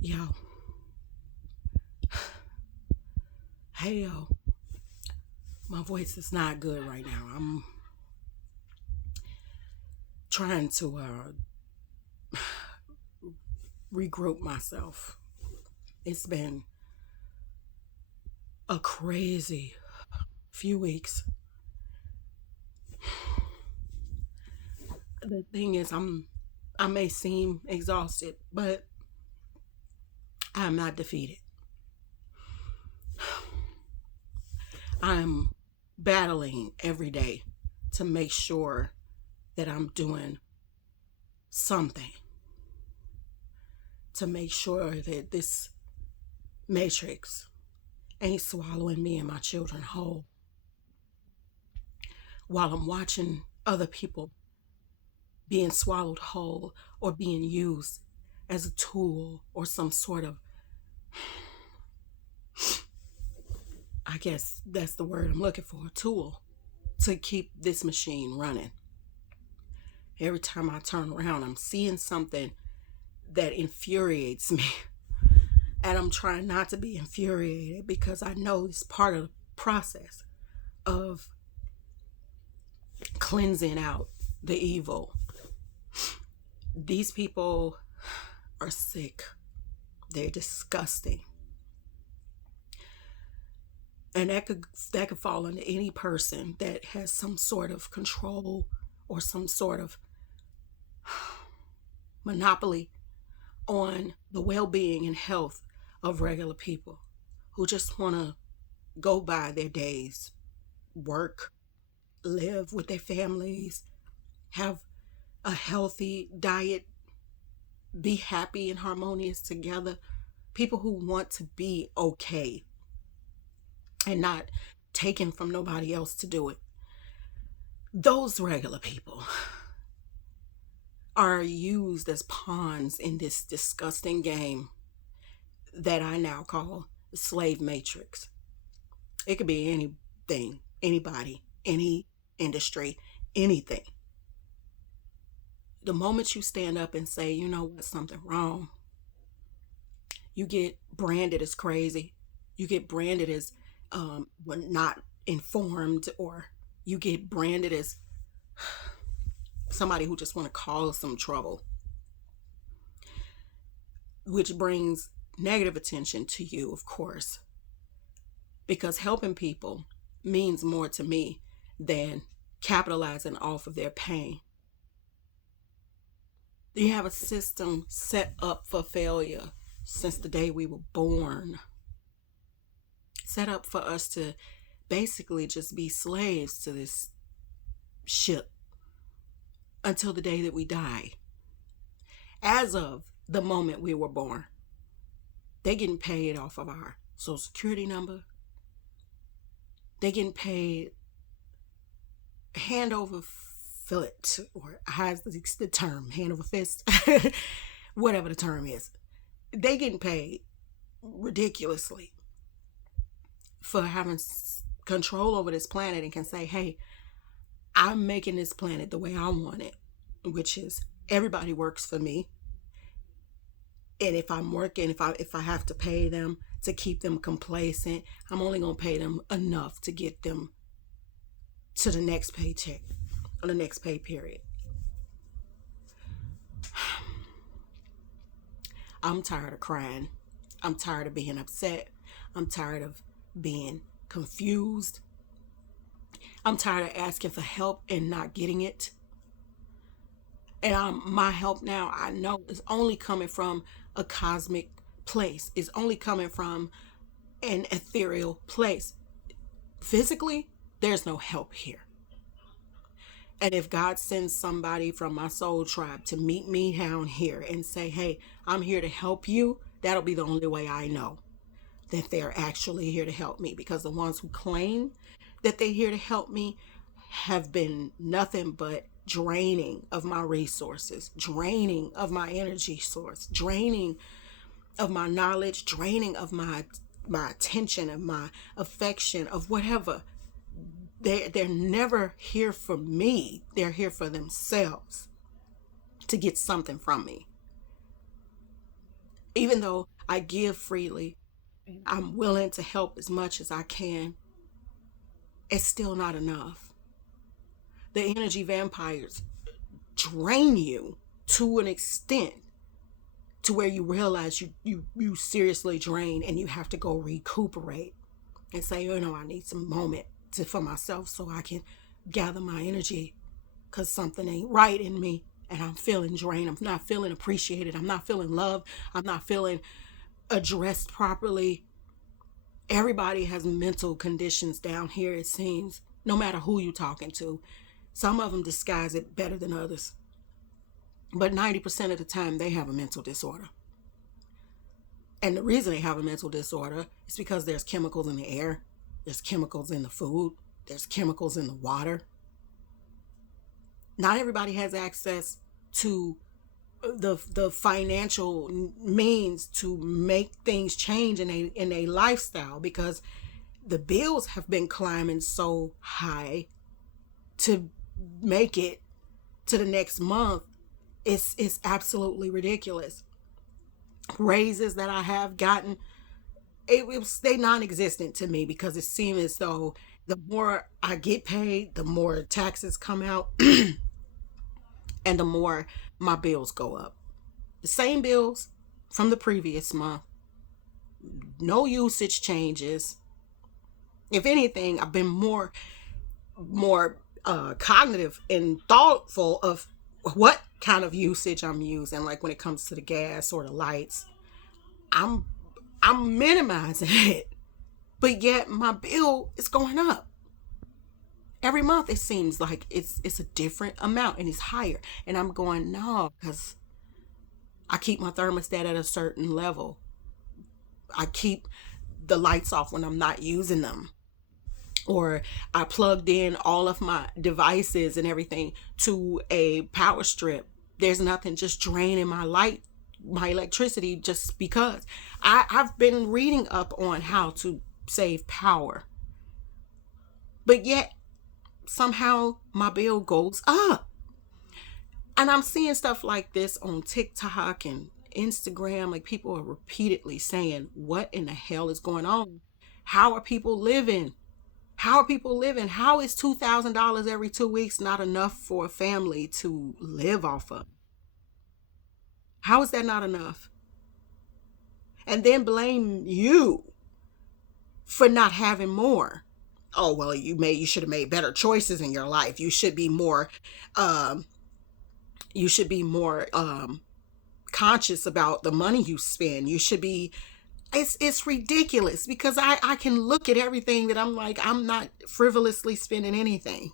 Yo, hey yo, my voice is not good right now. I'm trying to regroup myself. It's been a crazy few weeks. The thing is, I may seem exhausted, but I'm not defeated. I'm battling every day to make sure that I'm doing something to make sure that this matrix ain't swallowing me and my children whole while I'm watching other people being swallowed whole or being used as a tool or some sort of, I guess that's the word I'm looking for, a tool to keep this machine running. Every time I turn around, I'm seeing something that infuriates me. And I'm trying not to be infuriated because I know it's part of the process of cleansing out the evil. These people are sick. They're disgusting. And that could fall into any person that has some sort of control or some sort of monopoly on the well-being and health of regular people who just want to go by their days, work, live with their families, have a healthy diet, be happy and harmonious together. People who want to be okay and not taken from nobody else to do it. Those regular people are used as pawns in this disgusting game that I now call the slave matrix. It could be anything, anybody, any industry, anything. The moment you stand up and say, you know what, something wrong, you get branded as crazy. You get branded as not informed, or you get branded as somebody who just want to cause some trouble, which brings negative attention to you, of course, because helping people means more to me than capitalizing off of their pain. You have a system set up for failure since the day we were born, set up for us to basically just be slaves to this ship until the day that we die. As of the moment we were born, they getting paid off of our social security number. They getting paid hand over foot, or how's the term, hand over fist, whatever the term is. They getting paid ridiculously for having control over this planet and can say, hey, I'm making this planet the way I want it, which is everybody works for me. And if I'm working, if I have to pay them to keep them complacent, I'm only gonna pay them enough to get them to the next paycheck or the next pay period. I'm tired of crying. I'm tired of being upset. I'm tired of being confused. I'm tired of asking for help and not getting it. And my help now, I know, is only coming from a cosmic place. It's only coming from an ethereal place. Physically, there's no help here. And if God sends somebody from my soul tribe to meet me down here and say, hey, I'm here to help you, that'll be the only way I know that they're actually here to help me. Because the ones who claim that they're here to help me have been nothing but draining of my resources, draining of my energy source, draining of my knowledge, draining of my attention, of my affection, of whatever. They're never here for me. They're here for themselves to get something from me. Even though I give freely, I'm willing to help as much as I can. It's still not enough. The energy vampires drain you to an extent to where you realize you seriously drain and you have to go recuperate and say, I need some moment for myself so I can gather my energy because something ain't right in me and I'm feeling drained. I'm not feeling appreciated. I'm not feeling loved. I'm not feeling addressed properly. Everybody has mental conditions down here, it seems, no matter who you're talking to. Some of them disguise it better than others. But 90% of the time, they have a mental disorder. And the reason they have a mental disorder is because there's chemicals in the air, there's chemicals in the food, there's chemicals in the water. Not everybody has access to the financial means to make things change in a lifestyle, because the bills have been climbing so high to make it to the next month. It's absolutely ridiculous. Raises that I have gotten, they non-existent to me, because it seems as though the more I get paid, the more taxes come out and the more my bills go up. The same bills from the previous month. No usage changes. If anything, I've been more cognitive and thoughtful of what kind of usage I'm using. Like when it comes to the gas or the lights, I'm minimizing it, but yet my bill is going up every month. It seems like it's a different amount and it's higher, and I'm going, no, because I keep my thermostat at a certain level. I keep the lights off when I'm not using them, or I plugged in all of my devices and everything to a power strip. There's nothing just draining my electricity just because. I've been reading up on how to save power, but yet somehow my bill goes up. And I'm seeing stuff like this on TikTok and Instagram. Like, people are repeatedly saying, what in the hell is going on? How are people living? How are people living? How is $2,000 every 2 weeks not enough for a family to live off of? How is that not enough? And then blame you for not having more. Oh, well, you should have made better choices in your life. You should be more conscious about the money you spend. You should be. It's ridiculous, because I can look at everything that I'm like, I'm not frivolously spending anything.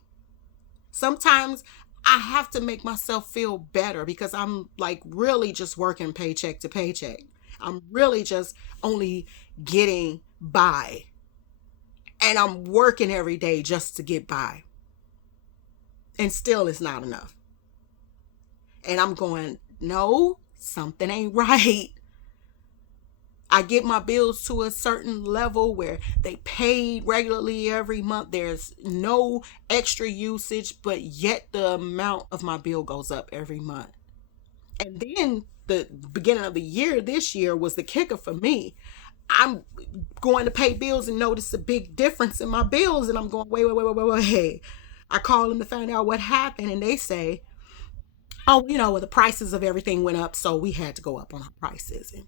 Sometimes I have to make myself feel better, because I'm like really just working paycheck to paycheck. I'm really just only getting by. And I'm working every day just to get by. And still it's not enough. And I'm going, no, something ain't right. I get my bills to a certain level where they paid regularly every month. There's no extra usage, but yet the amount of my bill goes up every month. And then the beginning of the year, this year, was the kicker for me. I'm going to pay bills and notice a big difference in my bills. And I'm going, wait. I call them to find out what happened. And they say, oh, well, the prices of everything went up, so we had to go up on our prices. And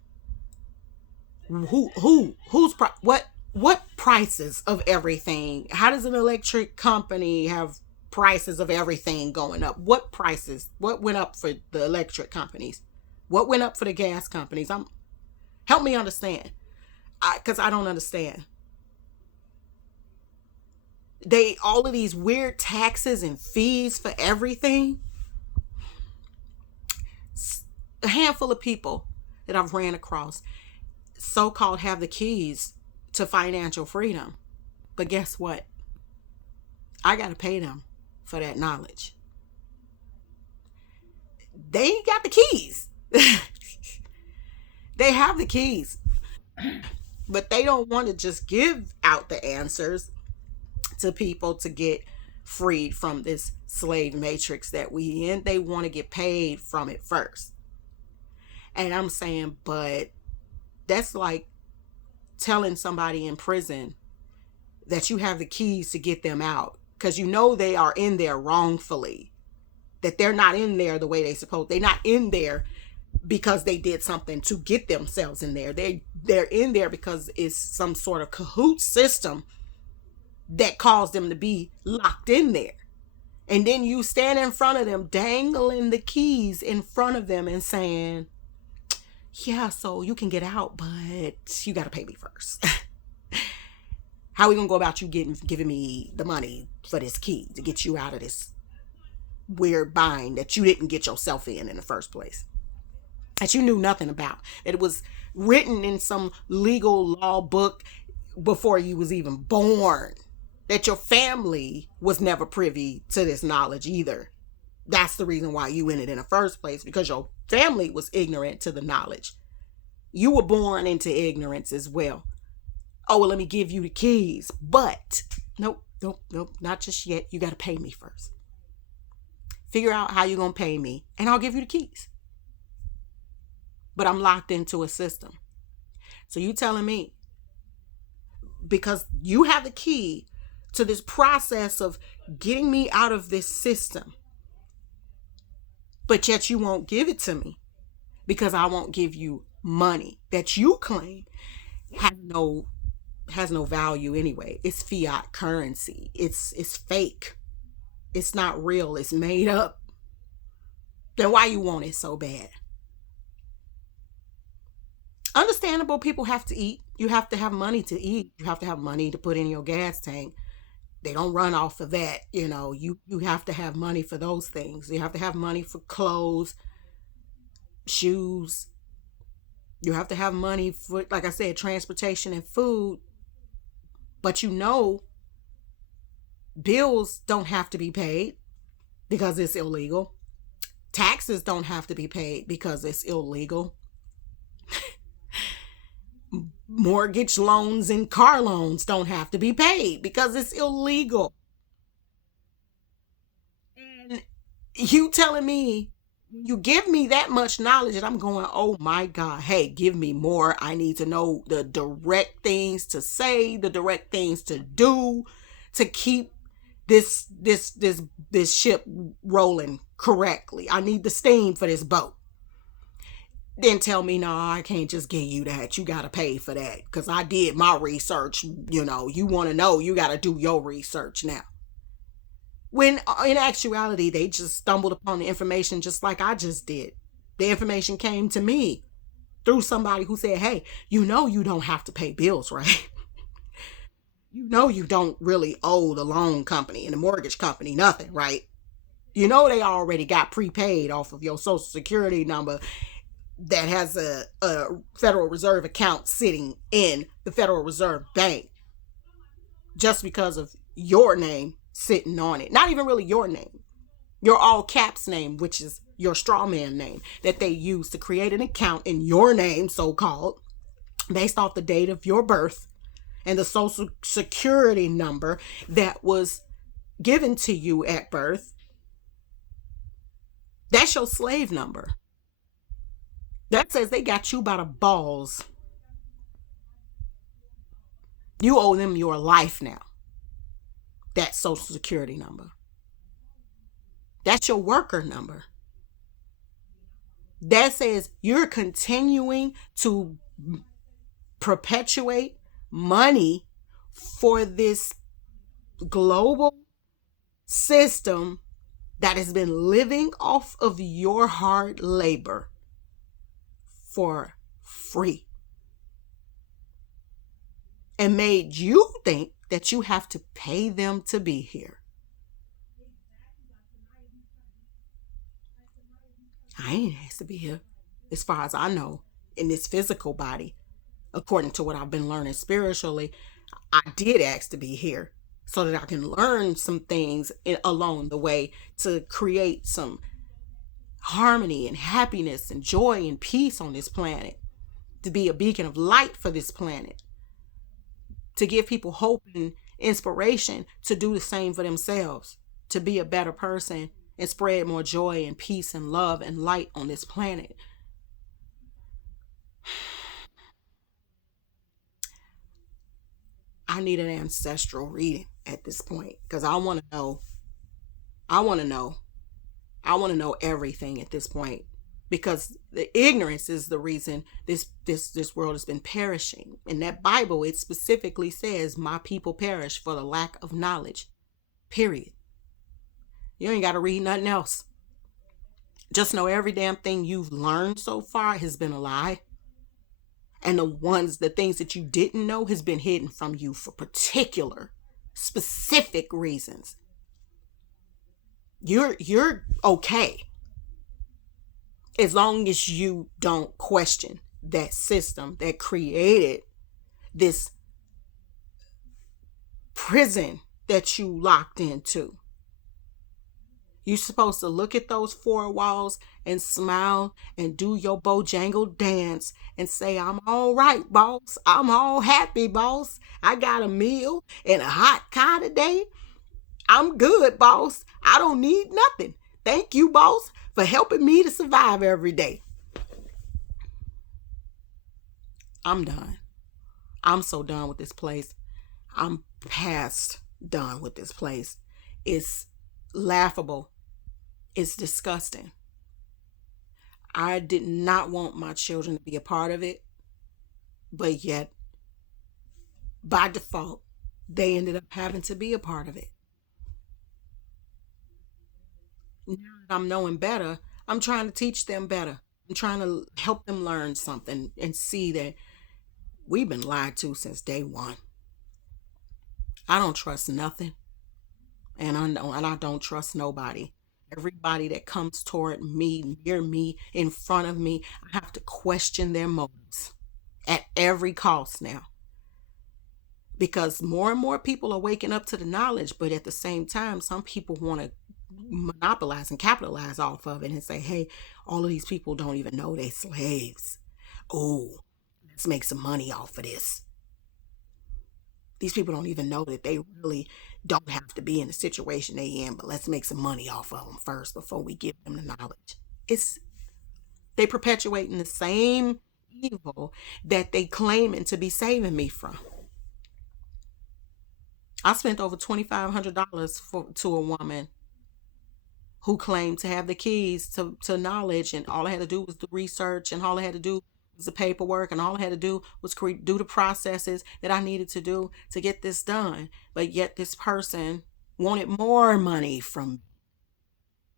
what prices of everything? How does an electric company have prices of everything going up? What prices? What went up for the electric companies? What went up for the gas companies? Help me understand, because I don't understand. All of these weird taxes and fees for everything. A handful of people that I've ran across so-called have the keys to financial freedom. But guess what? I got to pay them for that knowledge. They ain't got the keys. They have the keys. But they don't want to just give out the answers to people to get freed from this slave matrix that we in. They want to get paid from it first. And I'm saying, but That's like telling somebody in prison that you have the keys to get them out because you know they are in there wrongfully, that they're not in there the way they supposed. They're not in there because they did something to get themselves in there. They're in there because it's some sort of cahoot system that caused them to be locked in there. And then you stand in front of them, dangling the keys in front of them and saying, yeah, so you can get out, but you got to pay me first. How are we going to go about you giving me the money for this key to get you out of this weird bind that you didn't get yourself in the first place? That you knew nothing about. That it was written in some legal law book before you was even born. That your family was never privy to this knowledge either. That's the reason why you in it in the first place, because your family was ignorant to the knowledge. You were born into ignorance as well. Oh, well, let me give you the keys. But nope, not just yet. You got to pay me first. Figure out how you're going to pay me, and I'll give you the keys. But I'm locked into a system. So you telling me, because you have the key to this process of getting me out of this system, but yet you won't give it to me because I won't give you money that you claim has no value anyway. It's fiat currency. It's fake. It's not real. It's made up. Then why you want it so bad? Understandable, people have to eat. You have to have money to eat. You have to have money to put in your gas tank. They don't run off of that. You have to have money for those things. You have to have money for clothes, shoes. You have to have money for, like I said, transportation and food. But bills don't have to be paid because it's illegal. Taxes don't have to be paid because it's illegal. Mortgage loans and car loans don't have to be paid because it's illegal. And you telling me, you give me that much knowledge and I'm going, oh my God, hey, give me more. I need to know the direct things to say, the direct things to do to keep this ship rolling correctly. I need the steam for this boat. Then tell me, no, I can't just give you that. You got to pay for that because I did my research. You want to know, you got to do your research now. When in actuality, they just stumbled upon the information just like I just did. The information came to me through somebody who said, hey, you don't have to pay bills, right? You don't really owe the loan company and the mortgage company nothing, right? They already got prepaid off of your social security number that has a Federal Reserve account sitting in the Federal Reserve Bank just because of your name sitting on it. Not even really your name. Your all caps name, which is your straw man name that they use to create an account in your name, so-called, based off the date of your birth and the social security number that was given to you at birth. That's your slave number. That says they got you by the balls. You owe them your life now. That social security number. That's your worker number. That says you're continuing to perpetuate money for this global system that has been living off of your hard labor for free and made you think that you have to pay them to be here. I ain't asked to be here, as far as I know, in this physical body. According to what I've been learning spiritually, I did ask to be here so that I can learn some things along the way to create some harmony and happiness and joy and peace on this planet, to be a beacon of light for this planet, to give people hope and inspiration to do the same for themselves, to be a better person and spread more joy and peace and love and light on this planet. I need an ancestral reading at this point because I want to know. I want to know. I want to know everything at this point because the ignorance is the reason this world has been perishing. In that Bible, it specifically says, "My people perish for the lack of knowledge." Period. You ain't got to read nothing else. Just know every damn thing you've learned so far has been a lie. And the things that you didn't know has been hidden from you for particular, specific reasons. You're okay as long as you don't question that system that created this prison that you locked into. You're supposed to look at those four walls and smile and do your Bojangle dance and say, "I'm all right, boss. I'm all happy, boss. I got a meal and a hot car today. I'm good, boss. I don't need nothing. Thank you, boss, for helping me to survive every day." I'm done. I'm so done with this place. I'm past done with this place. It's laughable. It's disgusting. I did not want my children to be a part of it, but yet, by default, they ended up having to be a part of it. Now that I'm knowing better, I'm trying to teach them better. I'm trying to help them learn something and see that we've been lied to since day one. I don't trust nothing, and I don't trust nobody. Everybody that comes toward me, near me, in front of me, I have to question their motives at every cost now because more and more people are waking up to the knowledge, but at the same time, some people want to monopolize and capitalize off of it and say, "Hey, all of these people don't even know they're slaves. Oh, let's make some money off of this." These people don't even know that they really don't have to be in the situation they in, but let's make some money off of them first before we give them the knowledge. It's they perpetuating the same evil that they claiming to be saving me from. I spent over $2,500 for to a woman who claimed to have the keys to knowledge, and all I had to do was the research, and all I had to do was the paperwork, and all I had to do was do the processes that I needed to do to get this done. But yet this person wanted more money from me.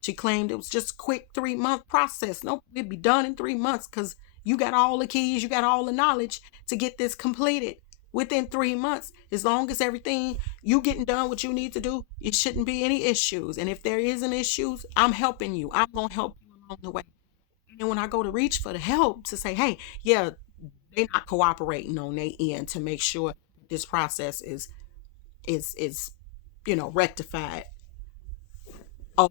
She claimed it was just a quick 3-month process. Nope, it'd be done in 3 months because you got all the keys, you got all the knowledge to get this completed within 3 months. As long as everything you getting done what you need to do, it shouldn't be any issues. And if there isn't issues, I'm helping you. I'm gonna help you along the way. And when I go to reach for the help to say, "Hey, yeah, they're not cooperating on their end to make sure this process is rectified." Oh,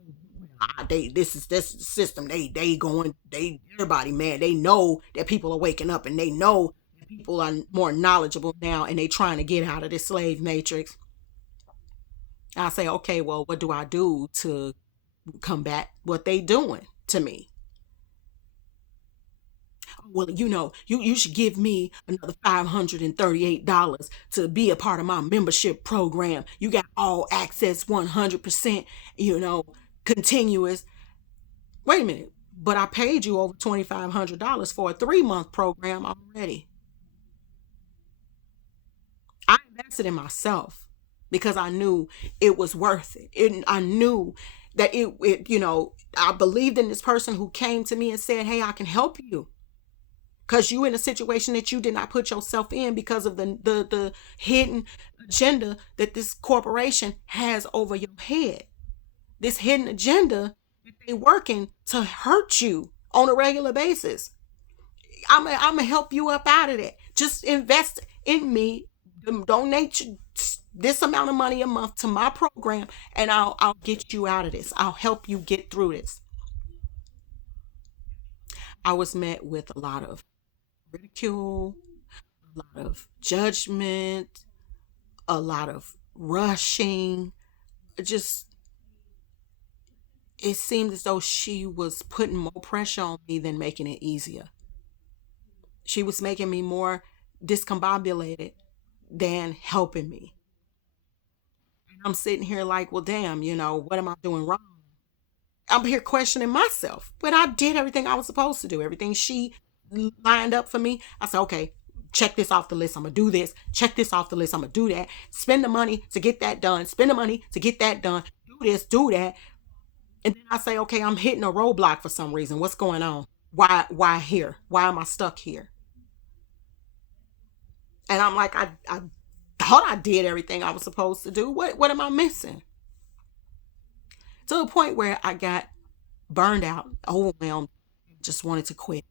they this system. They going they everybody, man. They know that people are waking up and they know that people are more knowledgeable now and they trying to get out of this slave matrix. I say, okay, well, what do I do to combat what they doing to me? Well, you should give me another $538 to be a part of my membership program. You got all access 100%, you know, continuous. Wait a minute, but I paid you over $2,500 for a 3-month program already. I invested in myself because I knew it was worth it. I knew that I believed in this person who came to me and said, "Hey, I can help you." Because you in a situation that you did not put yourself in because of the hidden agenda that this corporation has over your head. This hidden agenda that they working to hurt you on a regular basis. I'm gonna help you up out of that. Just invest in me. Donate this amount of money a month to my program, and I'll get you out of this. I'll help you get through this. I was met with a lot of ridicule, a lot of judgment, a lot of rushing. Just it seemed as though she was putting more pressure on me than making it easier. She was making me more discombobulated than helping me. And I'm sitting here like, well, damn, what am I doing wrong? I'm here questioning myself, but I did everything I was supposed to do. Everything she lined up for me. I said, okay, check this off the list. I'm going to do this. Check this off the list. I'm going to do that. Spend the money to get that done. Spend the money to get that done. Do this, do that. And then I say, okay, I'm hitting a roadblock for some reason. What's going on? Why here? Why am I stuck here? And I'm like, I thought I did everything I was supposed to do. What am I missing? To the point where I got burned out, overwhelmed, just wanted to quit.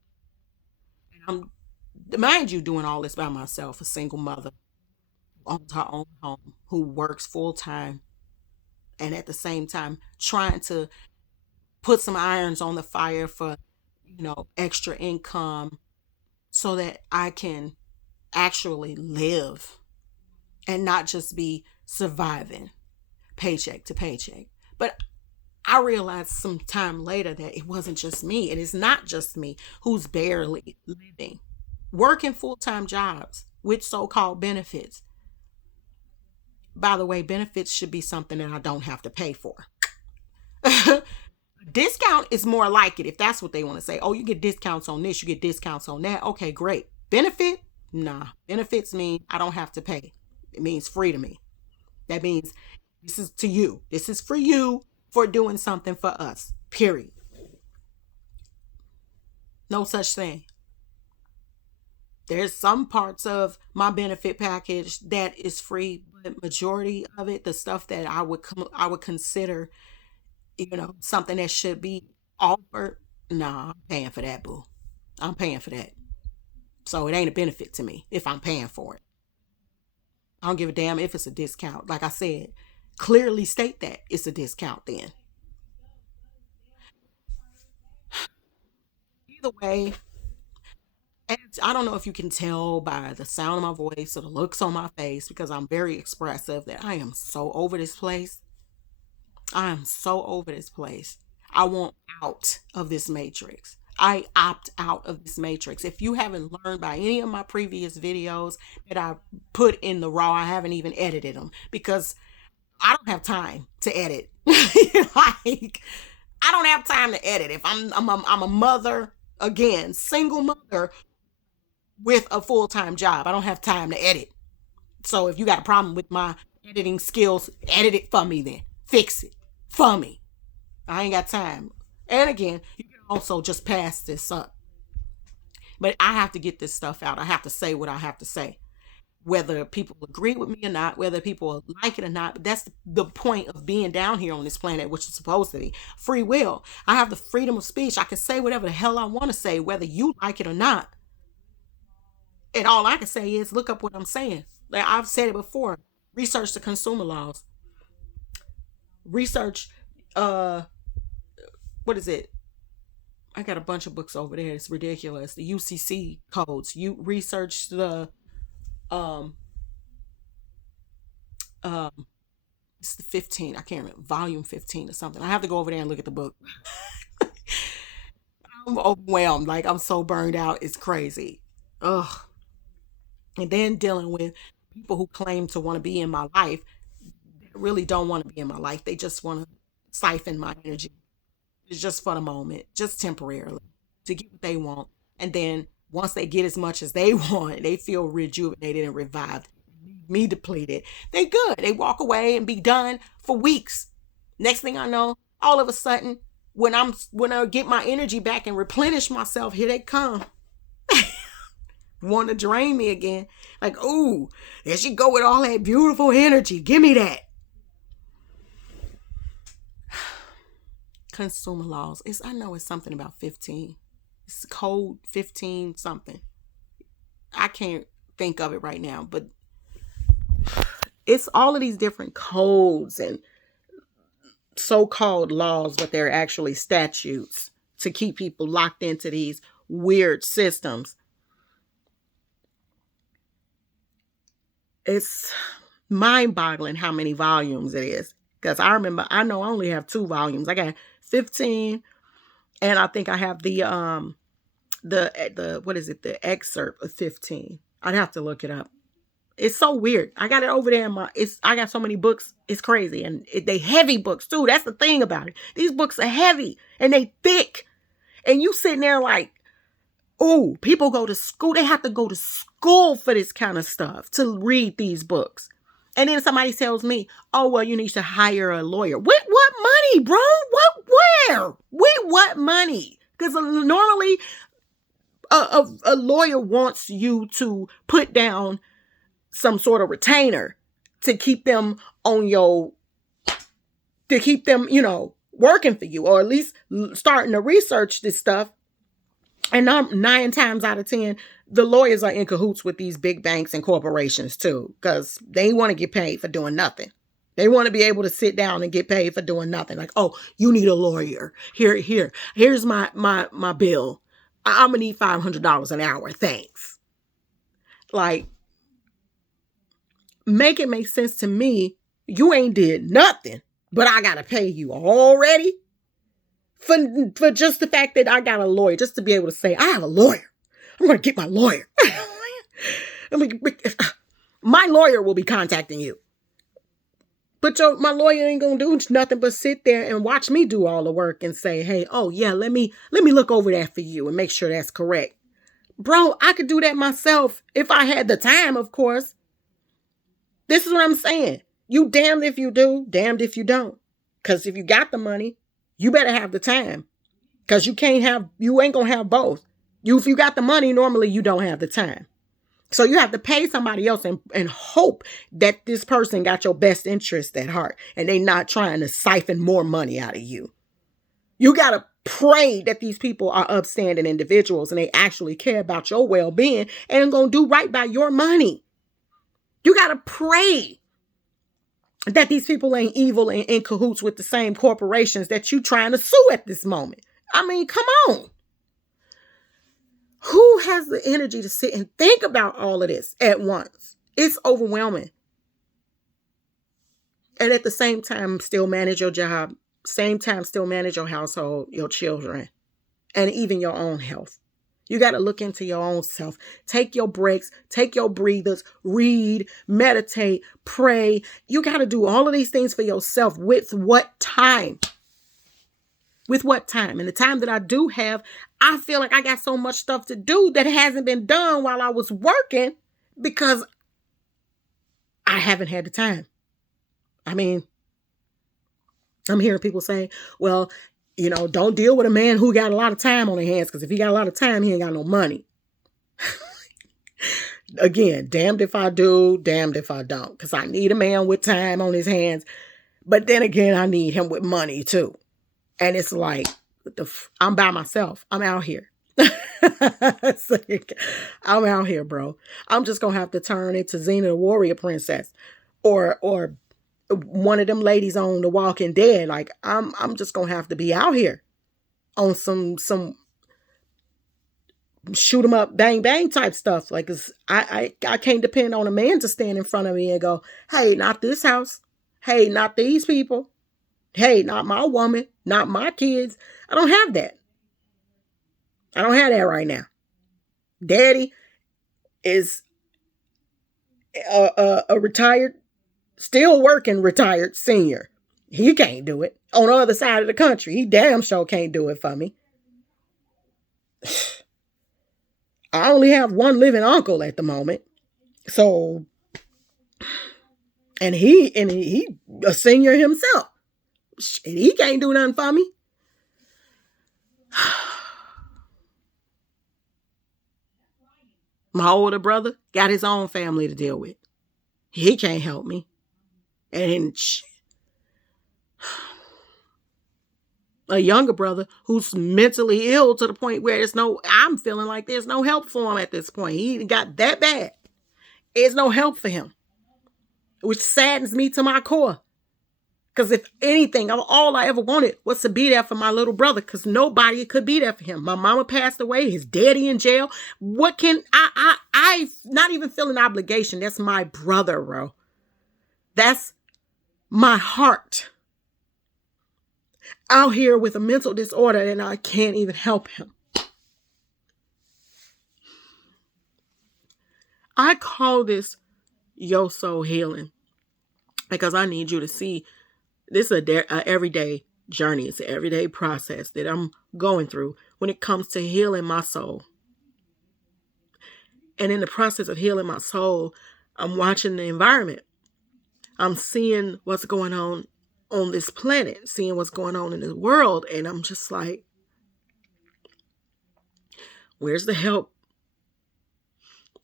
And I'm, mind you, doing all this by myself, a single mother, owns her own home, who works full time, and at the same time trying to put some irons on the fire for, extra income so that I can actually live and not just be surviving paycheck to paycheck. But I realized some time later that it wasn't just me. It is not just me who's barely living, working full time jobs with so called benefits. By the way, benefits should be something that I don't have to pay for. Discount is more like it if that's what they want to say. Oh, you get discounts on this, you get discounts on that. Okay, great. Benefit? Nah. Benefits mean I don't have to pay. It means free to me. That means this is to you. This is for you for doing something for us. Period. No such thing. There's some parts of my benefit package that is free, but majority of it, the stuff that I would consider, something that should be offered, nah, I'm paying for that, boo. I'm paying for that. So it ain't a benefit to me if I'm paying for it. I don't give a damn if it's a discount. Like I said, clearly state that it's a discount then. Either way, and I don't know if you can tell by the sound of my voice or the looks on my face because I'm very expressive that I am so over this place. I am so over this place. I want out of this matrix. I opt out of this matrix. If you haven't learned by any of my previous videos that I put in the raw, I haven't even edited them because I don't have time to edit. Like, I don't have time to edit. If I'm a mother, again, single mother with a full-time job. I don't have time to edit. So if you got a problem with my editing skills, edit it for me then. Fix it for me. I ain't got time. And again, you can also just pass this up. But I have to get this stuff out. I have to say what I have to say. Whether people agree with me or not, whether people like it or not, but that's the point of being down here on this planet, which is supposed to be free will. I have the freedom of speech. I can say whatever the hell I want to say, whether you like it or not. And all I can say is look up what I'm saying. Like I've said it before. Research the consumer laws. Research uh what is it? I got a bunch of books over there. It's ridiculous. The UCC codes. You research the um um it's the 15. I can't remember. Volume 15 or something. I have to go over there and look at the book. I'm overwhelmed. Like I'm so burned out. It's crazy. Ugh. And then dealing with people who claim to want to be in my life that really don't want to be in my life. They just want to siphon my energy. It's just for the moment, just temporarily, to get what they want. And then once they get as much as they want, they feel rejuvenated and revived. Me depleted. They good. They walk away and be done for weeks. Next thing I know, all of a sudden, when I get my energy back and replenish myself, here they come. Want to drain me again. Like, ooh, there she go with all that beautiful energy. Give me that. Consumer laws. I know it's something about 15. It's code 15 something. I can't think of it right now, but it's all of these different codes and so-called laws, but they're actually statutes to keep people locked into these weird systems. It's mind-boggling how many volumes it is. Because I know I only have 2 volumes. I got 15, and I think I have the what is it? The excerpt of 15. I'd have to look it up. It's so weird. I got it over there I got so many books. It's crazy. And they heavy books too. That's the thing about it. These books are heavy and they thick. And you sitting there like, oh, people go to school. They have to go to school for this kind of stuff to read these books. And then somebody tells me, oh, well, you need to hire a lawyer. With what money, bro? Where? With what money? Because normally a lawyer wants you to put down some sort of retainer to keep them working for you, or at least starting to research this stuff. And 9 times out of 10, the lawyers are in cahoots with these big banks and corporations too, because they want to get paid for doing nothing. They want to be able to sit down and get paid for doing nothing. Like, oh, you need a lawyer. Here's my bill. I'm gonna need $500 an hour. Thanks. Like, make it make sense to me. You ain't did nothing, but I gotta pay you already for just the fact that I got a lawyer, just to be able to say, I have a lawyer. I'm gonna get my lawyer. My lawyer will be contacting you. But my lawyer ain't gonna do nothing but sit there and watch me do all the work and say, hey, oh yeah, let me look over that for you and make sure that's correct. Bro, I could do that myself if I had the time, of course. This is what I'm saying. You damned if you do, damned if you don't. Because if you got the money, you better have the time. Because you ain't gonna have both. If you got the money, normally you don't have the time. So you have to pay somebody else and hope that this person got your best interest at heart and they not trying to siphon more money out of you. You got to pray that these people are upstanding individuals and they actually care about your well-being and going to do right by your money. You got to pray that these people ain't evil and in cahoots with the same corporations that you trying to sue at this moment. I mean, come on. Who has the energy to sit and think about all of this at once? It's overwhelming. And at the same time, still manage your job. Same time, still manage your household, your children, and even your own health. You got to look into your own self. Take your breaks, take your breathers, read, meditate, pray. You got to do all of these things for yourself. With what time? With what time? And the time that I do have, I feel like I got so much stuff to do that hasn't been done while I was working because I haven't had the time. I mean, I'm hearing people say, well, don't deal with a man who got a lot of time on his hands, because if he got a lot of time, he ain't got no money. Again, damned if I do, damned if I don't, because I need a man with time on his hands. But then again, I need him with money too. And it's like, I'm by myself. I'm out here. I'm out here, bro. I'm just going to have to turn into Xena the Warrior Princess or one of them ladies on The Walking Dead. Like, I'm just going to have to be out here on some shoot 'em up, bang, bang type stuff. Like, I can't depend on a man to stand in front of me and go, hey, not this house. Hey, not these people. Hey, not my woman, not my kids. I don't have that. I don't have that right now. Daddy is a retired, still working retired senior. He can't do it. On the other side of the country, he damn sure can't do it for me. I only have one living uncle at the moment. So, and he a senior himself. Shit, he can't do nothing for me. My older brother got his own family to deal with. He can't help me. And a younger brother who's mentally ill to the point where I'm feeling like there's no help for him at this point. He got that bad. There's no help for him, which saddens me to my core. Because if anything, all I ever wanted was to be there for my little brother, because nobody could be there for him. My mama passed away, his daddy in jail. What can I not even feel an obligation. That's my brother, bro. That's my heart. Out here with a mental disorder and I can't even help him. I call this your soul healing, because I need you to see this is a everyday journey. It's an everyday process that I'm going through when it comes to healing my soul. And in the process of healing my soul, I'm watching the environment. I'm seeing what's going on this planet, seeing what's going on in the world. And I'm just like, where's the help?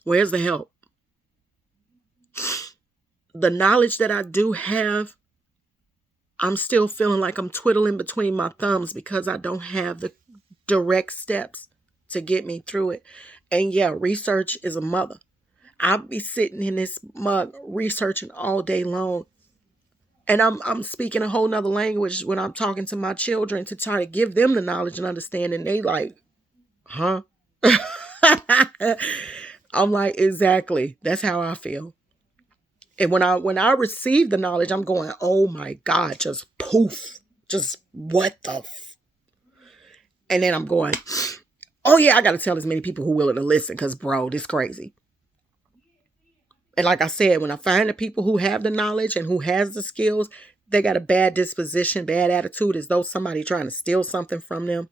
Where's the help? The knowledge that I do have, I'm still feeling like I'm twiddling between my thumbs because I don't have the direct steps to get me through it. And yeah, research is a mother. I'll be sitting in this mug researching all day long. And I'm speaking a whole nother language when I'm talking to my children to try to give them the knowledge and understanding. They like, huh? I'm like, exactly. That's how I feel. And when I receive the knowledge, I'm going, oh my God, just poof. Just what the and then I'm going, oh yeah, I got to tell as many people who are willing to listen because, bro, this is crazy. And like I said, when I find the people who have the knowledge and who has the skills, they got a bad disposition, bad attitude, as though somebody trying to steal something from them.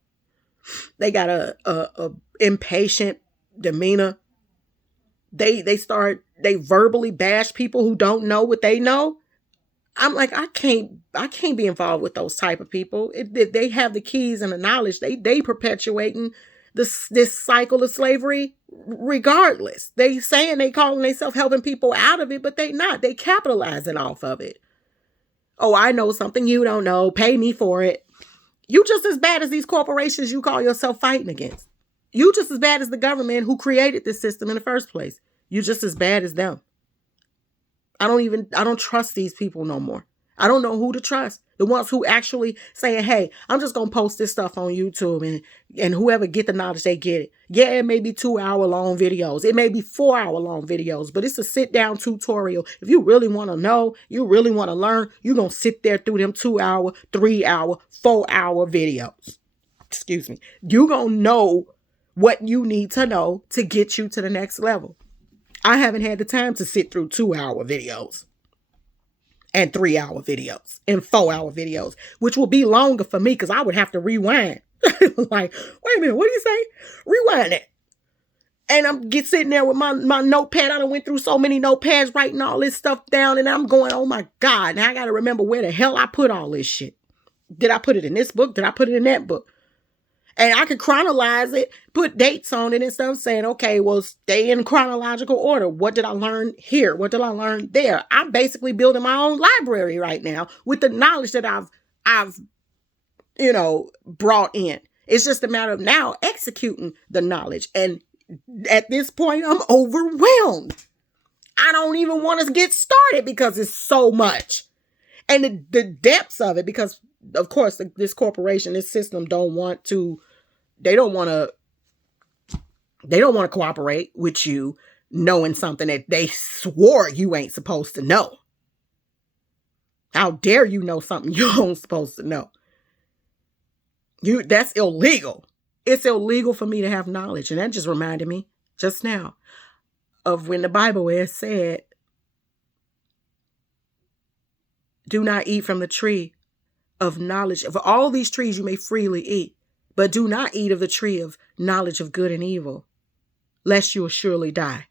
They got a impatient demeanor. They verbally bash people who don't know what they know. I'm like, I can't be involved with those type of people. If they have the keys and the knowledge, they perpetuating this cycle of slavery regardless. They saying they calling themselves helping people out of it, but they not. They capitalizing off of it. Oh, I know something you don't know. Pay me for it. You just as bad as these corporations you call yourself fighting against. You just as bad as the government who created this system in the first place. You just as bad as them. I don't trust these people no more. I don't know who to trust. The ones who actually saying, hey, I'm just going to post this stuff on YouTube and whoever get the knowledge, they get it. Yeah, it may be 2-hour long videos. It may be 4-hour long videos, but it's a sit down tutorial. If you really want to know, you really want to learn, you're going to sit there through them 2-hour, 3-hour, 4-hour videos. Excuse me. You're going to know what you need to know to get you to the next level. I haven't had the time to sit through 2-hour videos and 3-hour videos and 4-hour videos, which will be longer for me because I would have to rewind. Like, wait a minute, what do you say? Rewind it. And I'm sitting there with my notepad. I done went through so many notepads writing all this stuff down, and I'm going, oh my God, now I got to remember where the hell I put all this shit. Did I put it in this book? Did I put it in that book? And I could chronologize it, put dates on it and stuff, saying, okay, well, stay in chronological order. What did I learn here? What did I learn there? I'm basically building my own library right now with the knowledge that I've brought in. It's just a matter of now executing the knowledge. And at this point, I'm overwhelmed. I don't even want to get started because it's so much. And the depths of it, because of course, this corporation, this system they don't want to cooperate with you knowing something that they swore you ain't supposed to know. How dare you know something you ain't supposed to know? That's illegal. It's illegal for me to have knowledge. And that just reminded me just now of when the Bible has said, do not eat from the tree of knowledge. Of all these trees you may freely eat, but do not eat of the tree of knowledge of good and evil, lest you will surely die.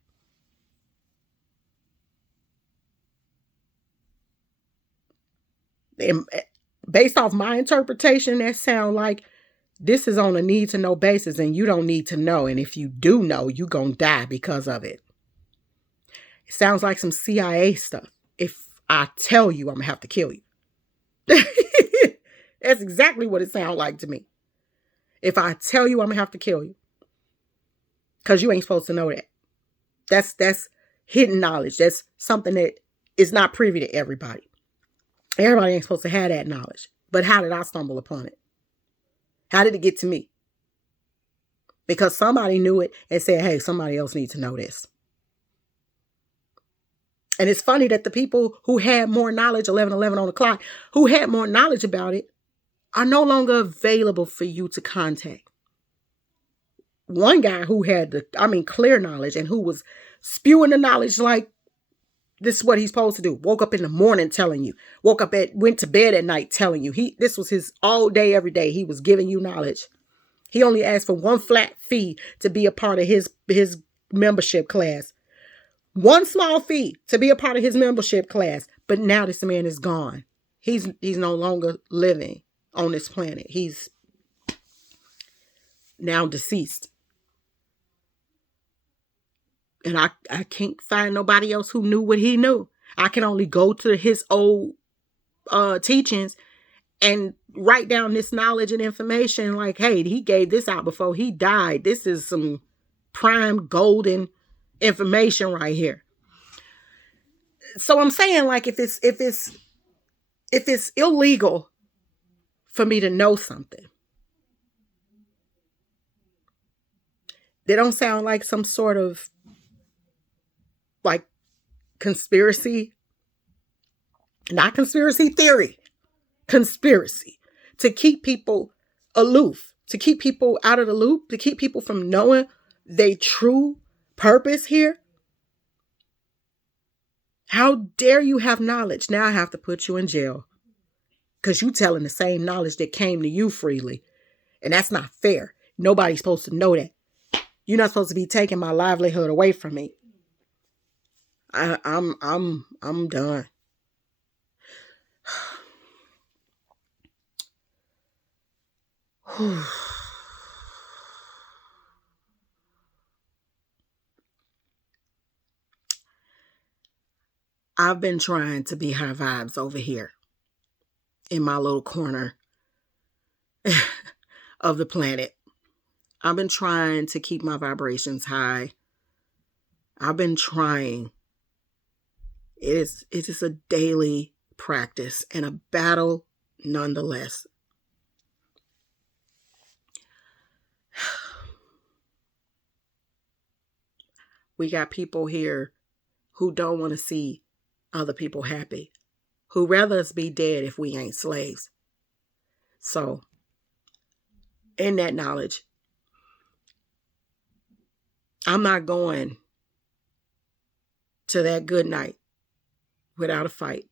And based off my interpretation, that sound like this is on a need to know basis, and you don't need to know. And if you do know, you're going to die because of it. It sounds like some CIA stuff. If I tell you, I'm going to have to kill you. That's exactly what it sounds like to me. If I tell you, I'm going to have to kill you. Because you ain't supposed to know that. That's hidden knowledge. That's something that is not privy to everybody. Everybody ain't supposed to have that knowledge. But how did I stumble upon it? How did it get to me? Because somebody knew it and said, hey, somebody else needs to know this. And it's funny that the people who had more knowledge, 11:11 on the clock, who had more knowledge about it, are no longer available for you to contact. One guy who had clear knowledge and who was spewing the knowledge like This is what he's supposed to do. Woke up in the morning telling you. Went to bed at night telling you. This was his all day, every day. He was giving you knowledge. He only asked for one flat fee to be a part of his membership class. One small fee to be a part of his membership class. But now this man is gone. He's no longer living on this planet. He's now deceased. And I can't find nobody else who knew what he knew. I can only go to his old teachings and write down this knowledge and information like, hey, he gave this out before he died. This is some prime golden information right here. So I'm saying, like, if it's illegal for me to know something, they don't sound like some sort of like conspiracy, not conspiracy theory, conspiracy to keep people aloof, to keep people out of the loop, to keep people from knowing their true purpose here. How dare you have knowledge? Now I have to put you in jail because you telling the same knowledge that came to you freely. And that's not fair. Nobody's supposed to know that. You're not supposed to be taking my livelihood away from me. I'm done. I've been trying to be high vibes over here in my little corner of the planet. I've been trying to keep my vibrations high. I've been trying. It is a daily practice and a battle nonetheless. We got people here who don't want to see other people happy, who rather us be dead if we ain't slaves. So, in that knowledge, I'm not going to that good night without a fight.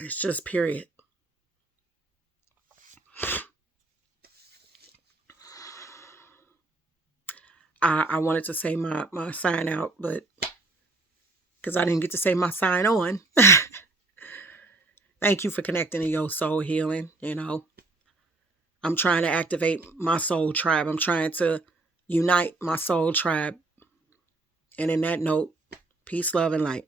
It's just period. I wanted to say my sign out, but because I didn't get to say my sign on. Thank you for connecting to your soul healing. You know, I'm trying to activate my soul tribe. I'm trying to unite my soul tribe. And in that note, peace, love, and light.